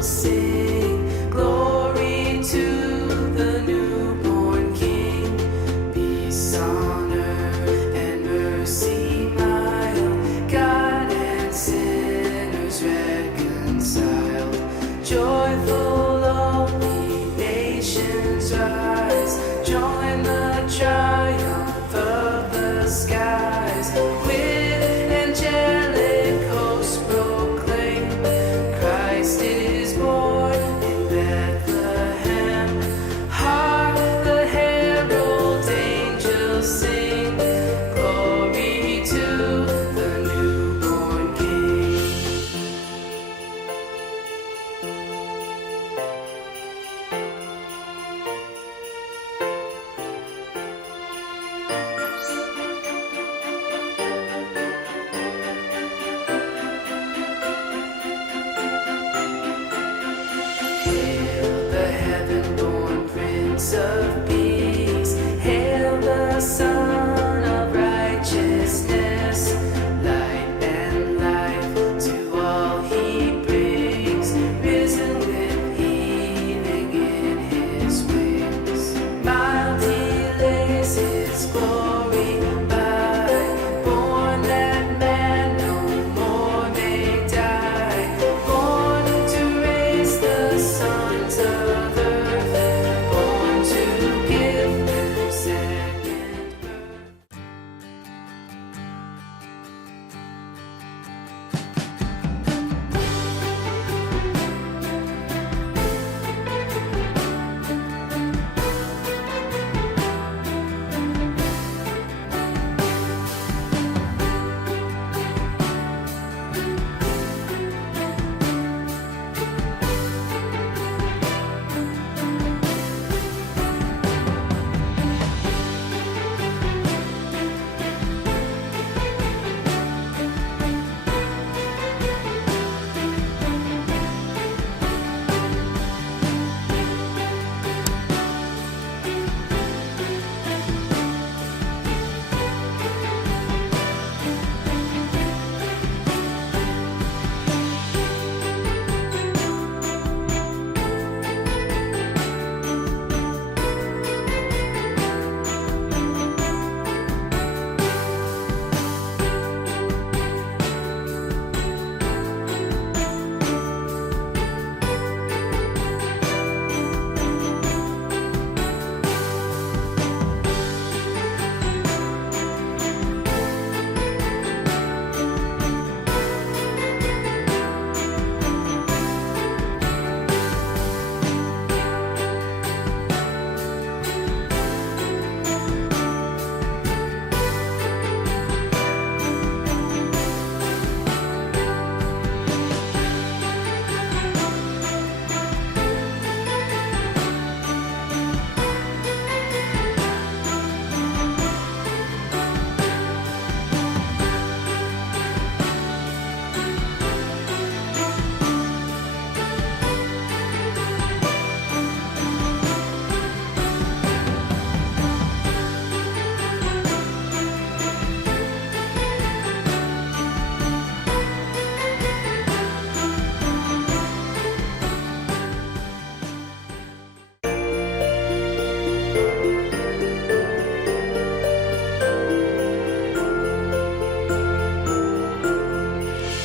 angels sing glory to the newborn King. Peace on earth and mercy mild, God and sinners reconciled. Joyful all ye nations rise, join the triumph of the skies. With angelic hosts proclaim, Christ is born in Bethlehem. Hark the herald angels sing, glory to the newborn King. Hail the heaven-born Prince of Peace, hail the Son of Righteousness. Light and life to all he brings, risen with healing in his wings. Mild he lays his glory by, born that man no more may die, born to raise the sons of earth, born to give them second birth.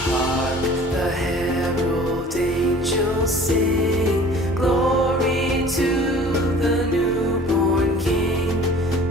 Hark the herald angels sing, glory to the newborn King.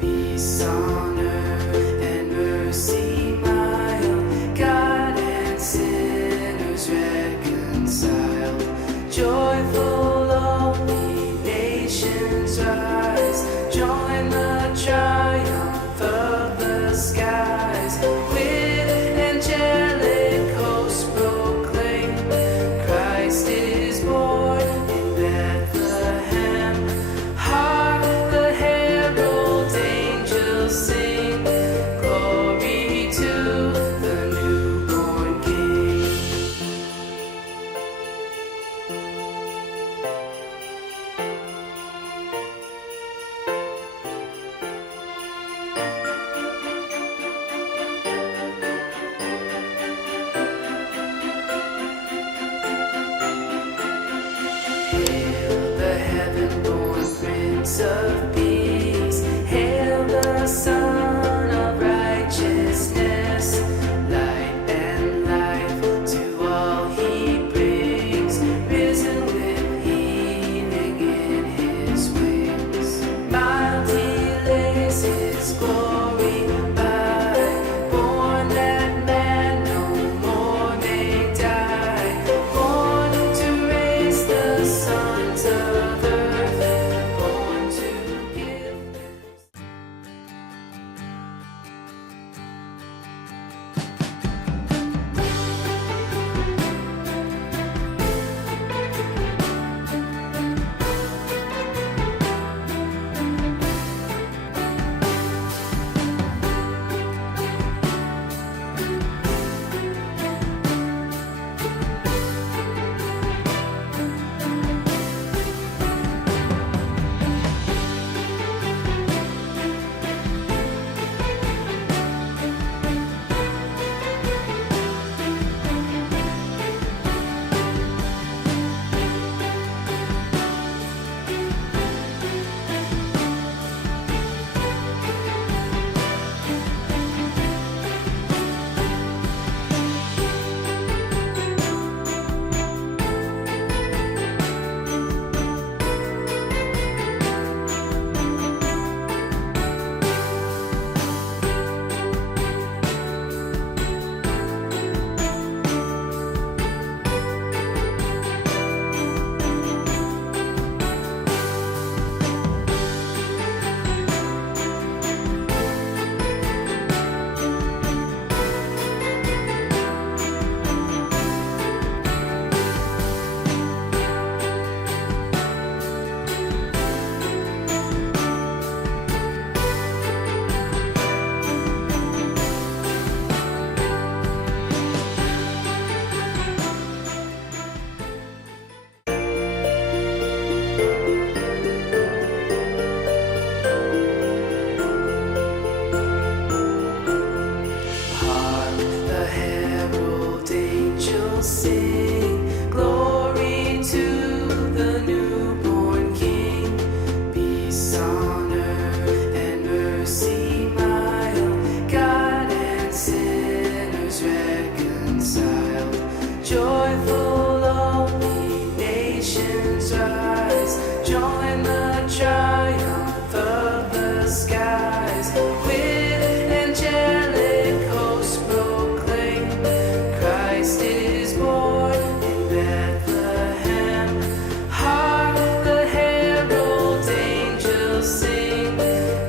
Peace on earth and mercy mild, God and sinners reconciled. Joyful all ye nations rise, join the triumph of the skies. With angelic hosts proclaim, Christ is born in Bethlehem. Hark the herald angels sing, glory to the newborn King. Prince of Peace. Hail the Son of Righteousness, light and life to all he brings, risen with healing in his wings. Mild he lays his glory by, born that man no more may die, born to raise the sons of earth, born to give them. Hark the herald angels sing, glory to the newborn King. Peace on earth and mercy mild, God and sinners reconciled. Joyful all ye nations rise, join the triumph of the skies. With angelic hosts proclaim, Christ is born in Bethlehem. Hark the herald angels sing,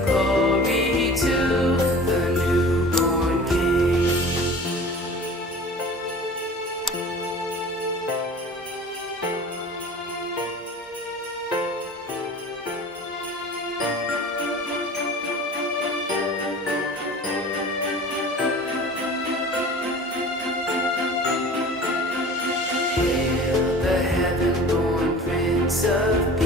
glory to the newborn King. Hail the heaven-born Prince of